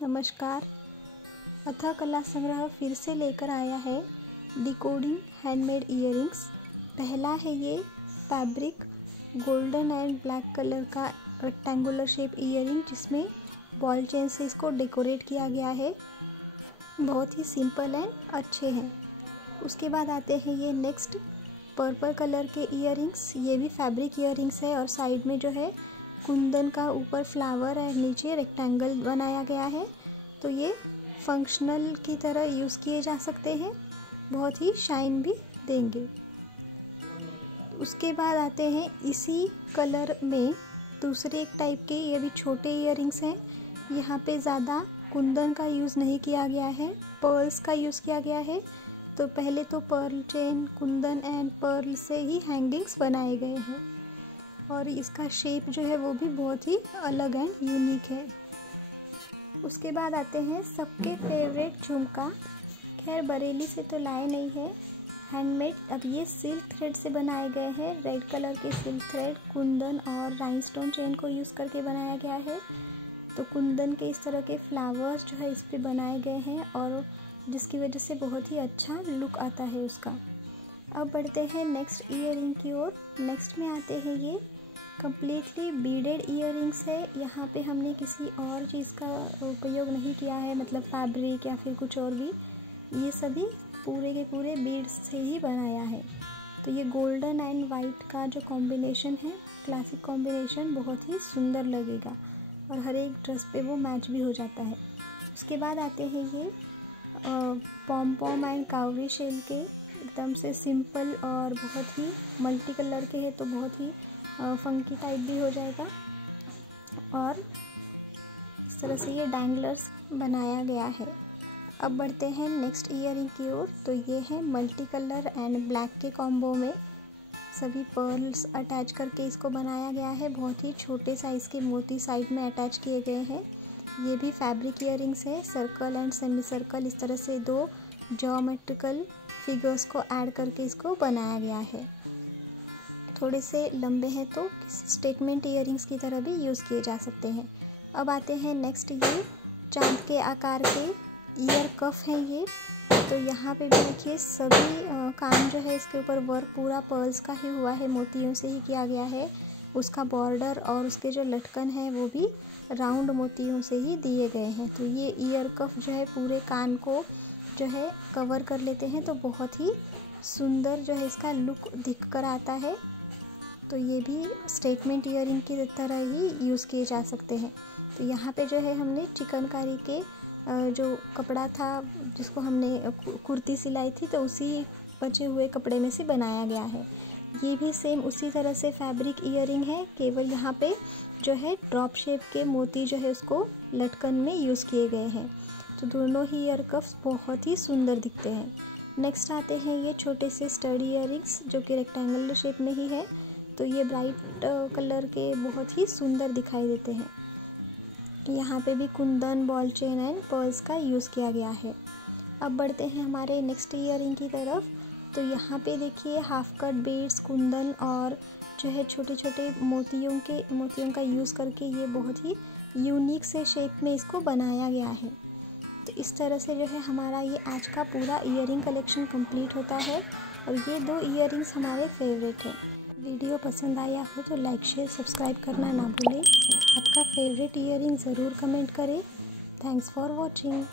नमस्कार। अथक कला संग्रह फिर से लेकर आया है डिकोडिंग हैंडमेड इयररिंग्स। पहला है ये fabric golden and black colour का रेक्टेंगुलर शेप इयररिंग, जिसमें बॉल चेन से इसको डेकोरेट किया गया है। बहुत ही सिंपल एंड अच्छे हैं। उसके बाद आते हैं ये नेक्स्ट पर्पल कलर के इयररिंग्स। ये भी फैब्रिक इयररिंग्स है और साइड में जो है कुंदन का ऊपर फ्लावर और नीचे रेक्टेंगल बनाया गया है। तो ये फंक्शनल की तरह यूज़ किए जा सकते हैं, बहुत ही शाइन भी देंगे। उसके बाद आते हैं इसी कलर में दूसरे एक टाइप के, ये भी छोटे इयररिंग्स हैं। यहाँ पे ज़्यादा कुंदन का यूज़ नहीं किया गया है, पर्ल्स का यूज़ किया गया है। तो पहले तो pearl chain, kundan and pearl से ही हैंगिंग्स बनाए गए हैं और इसका शेप जो है वो भी बहुत ही अलग एंड यूनिक है। उसके बाद आते हैं सबके फेवरेट झुमका। खैर बरेली से तो लाए नहीं है, हैंडमेड। अब ये सिल्क थ्रेड से बनाए गए हैं। रेड कलर के सिल्क थ्रेड, कुंदन और राइनस्टोन चेन को यूज़ करके बनाया गया है। तो कुंदन के इस तरह के फ्लावर्स जो है इस पे बनाए गए हैं और जिसकी वजह से बहुत ही अच्छा लुक आता है उसका। अब बढ़ते हैं नेक्स्ट ईयररिंग की ओर। नेक्स्ट में आते हैं ये कम्प्लीटली बीडेड इयररिंग्स है। यहाँ पे हमने किसी और चीज़ का उपयोग नहीं किया है, मतलब फैब्रिक या फिर कुछ और भी। ये सभी पूरे के पूरे बीड्स से ही बनाया है। तो ये गोल्डन एंड वाइट का जो कॉम्बिनेशन है, क्लासिक कॉम्बिनेशन, बहुत ही सुंदर लगेगा और हर एक ड्रेस पे वो मैच भी हो जाता है। उसके बाद आते हैं ये पॉम पॉम एंड काउरी शेल के, एकदम से सिंपल और बहुत ही मल्टी कलर के हैं, तो बहुत ही फंकी टाइप भी हो जाएगा। और इस तरह से ये डैंगलर्स बनाया गया है। अब बढ़ते हैं नेक्स्ट ईयररिंग की ओर। तो ये है मल्टी कलर एंड ब्लैक के कॉम्बो में सभी पर्ल्स अटैच करके इसको बनाया गया है। बहुत ही छोटे साइज़ के मोती साइड में अटैच किए गए हैं। ये भी फैब्रिक इयररिंग्स है। सर्कल एंड सेमी सर्कल, इस तरह से दो ज्योमेट्रिकल फिगर्स को ऐड करके इसको बनाया गया है। थोड़े से लंबे हैं तो स्टेटमेंट इयररिंग्स की तरह भी यूज़ किए जा सकते हैं। अब आते हैं नेक्स्ट, ये चांद के आकार के ईयर कफ हैं ये। तो यहाँ पे भी देखिए सभी काम जो है इसके ऊपर वर्क पूरा पर्ल्स का ही हुआ है, मोतियों से ही किया गया है। उसका बॉर्डर और उसके जो लटकन है वो भी राउंड मोतियों से ही दिए गए हैं। तो ये ईयर कफ जो है पूरे कान को जो है कवर कर लेते हैं, तो बहुत ही सुंदर जो है इसका लुक दिख कर आता है। तो ये भी स्टेटमेंट इयररिंग की तरह ही यूज़ किए जा सकते हैं। तो यहाँ पे जो है हमने चिकनकारी के जो कपड़ा था जिसको हमने कुर्ती सिलाई थी, तो उसी बचे हुए कपड़े में से बनाया गया है। ये भी सेम उसी तरह से फैब्रिक इयररिंग है, केवल यहाँ पे जो है ड्रॉप शेप के मोती जो है उसको लटकन में यूज़ किए गए हैं। तो दोनों ही ईयर कफ्स बहुत ही सुंदर दिखते हैं। नेक्स्ट आते हैं ये छोटे से स्टड इयररिंग्स, जो कि रेक्टेंगुलर शेप में ही है। तो ये ब्राइट कलर के बहुत ही सुंदर दिखाई देते हैं। यहाँ पे भी Kundan, ball chain and pearls का यूज़ किया गया है। अब बढ़ते हैं हमारे नेक्स्ट इयररिंग की तरफ। तो यहाँ पे देखिए हाफ कट बीड्स, कुंदन और जो है छोटे छोटे मोतियों का यूज़ करके ये बहुत ही यूनिक से शेप में इसको बनाया गया है। तो इस तरह से जो है हमारा ये आज का पूरा इयररिंग कलेक्शन कंप्लीट होता है और ये दो इयररिंग्स हमारे फेवरेट हैं। वीडियो पसंद आया हो तो लाइक, शेयर, सब्सक्राइब करना ना भूलें। आपका फेवरेट इयररिंग ज़रूर कमेंट करें। Thanks for watching.